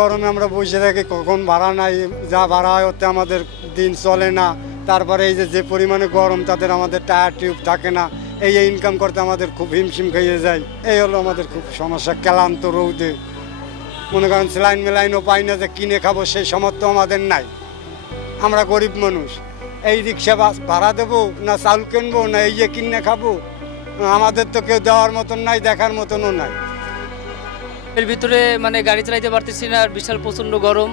গরমে আমরা বসে থাকি, কখন ভাড়া নাই, যা ভাড়া হয় ওতে আমাদের দিন চলে না। তারপরে এই যে যে পরিমাণে গরম, তাদের আমাদের টায়ার টিউব থাকে না। এই ইনকাম করতে আমাদের খুব হিমশিম খাইয়ে যায়। এই হলো আমাদের খুব সমস্যা, ক্লান্ত রৌদে। মনে করেন সেলাইন মেলাইনও পাই না যে কিনে খাব, সেই সামর্থ্য আমাদের নাই। আমরা গরিব মানুষ। এই রিক্সা বাস ভাড়া দেবো না চাল কিনবো না এই যে কিনে খাব, আমাদের তো কেউ দেওয়ার মতন নাই, দেখার মতনও নাই। এর ভিতরে মানে গাড়ি চালাইতে পারতেছি না, আর বিশাল প্রচণ্ড গরম,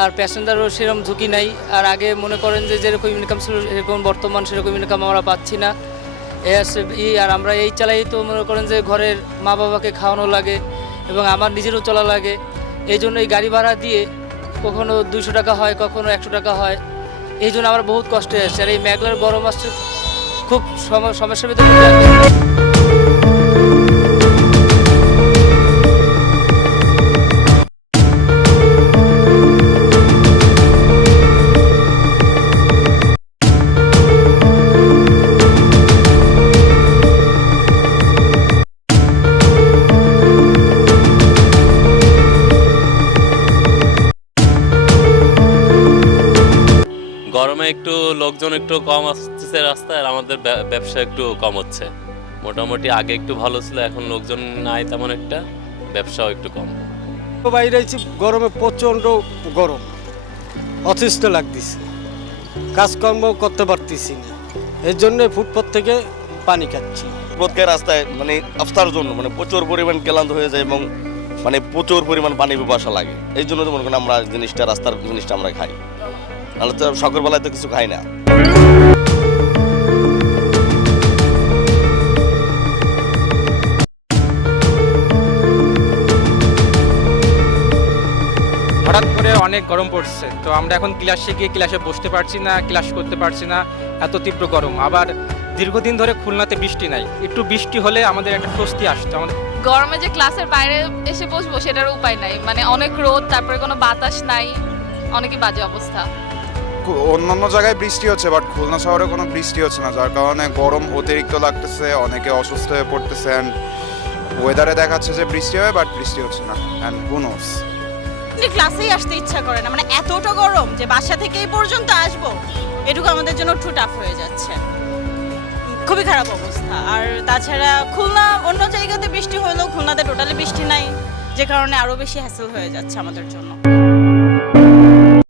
আর প্যাসেঞ্জারও সেরকম ঝুঁকি নাই। আর আগে মনে করেন যে যেরকম ইনকাম ছিল, সেরকম বর্তমান সেরকম ইনকাম আমরা পাচ্ছি না। আর আমরা এই চালাই তো মনে করেন যে ঘরের মা বাবাকে খাওয়ানো লাগে। এবং আমার নিজেরও চলা লাগে। এই জন্য এই গাড়ি ভাড়া দিয়ে কখনো দুশো টাকা হয়, কখনো একশো টাকা হয়। এই জন্য আমার বহুত কষ্ট হয়েছে। আর এই মেঘলার গরম আসছে, খুব সম- সমস্যার ভিতরে গরমে একটু লোকজন একটু কম আসতেছে রাস্তায় আর আমাদের ব্য- ব্যবসা একটু কম হচ্ছে। মোটামুটি আগে একটু ভালো ছিল এখন লোকজন নাই তেমন একটা ব্যবসাও একটু কম। বাইরে আছি গরমে প্রচণ্ড গরম। অতিষ্ঠ লাগতেছে। কাজকর্ম করতে পারতেছি না। এর জন্য ফুটপাথ থেকে পানি খাচ্ছি। প্রত্যেক রাস্তায় মানে আফতার জন্য মানে প্রচুর পরিমাণ ক্লান্ত হয়ে যায় এবং মানে প্রচুর পরিমাণ পানি পিপাসা লাগে। এই জন্য তো মনে করেন আমরা জিনিসটা রাস্তার জিনিসটা আমরা খাই। নাহলে তো সকালবেলায় তো কিছু খাই না। হঠাৎ করে অনেক গরম পড়ছে। তো আমরা এখন ক্লাসে গিয়ে ক্লাসে বসতে পারছি না ক্লাস করতে পারছি না এত তীব্র গরম। আবার দীর্ঘদিন ধরে খুলনাতে বৃষ্টি নাই। একটু বৃষ্টি হলে আমাদের একটা স্বস্তি আসতো আমাদের গরমে যে ক্লাসের বাইরে এসে বসবো সেটার উপায় নাই। মানে অনেক রোদ তারপরে কোনো বাতাস নাই অনেকই বাজে অবস্থা। অন্যান্য জায়গায় বৃষ্টি হচ্ছে বাট খুলনা শহরে কোনো বৃষ্টি হচ্ছে না। যার কারণে গরম অতিরিক্ত লাগতেছে, অনেকে অসুস্থ হয়ে পড়তেছে অ্যান্ড ওয়েদারে দেখাচ্ছে যে বৃষ্টি হবে বাট বৃষ্টি হচ্ছে না অ্যান্ড গুনোস যে ক্লাসেই আসতে ইচ্ছা করে না মানে এতটা গরম যে বাসা থেকে এই পর্যন্ত আসব, এটুকু আমাদের জন্য একটু টাফ হয়ে যাচ্ছে। খুবই খারাপ অবস্থা। আর তাছাড়া খুলনা, অন্য জায়গাতে বৃষ্টি হলেও খুলনাতে টোটালি বৃষ্টি নাই, যে কারণে আরও বেশি হ্যাসেল হয়ে যাচ্ছে আমাদের জন্য।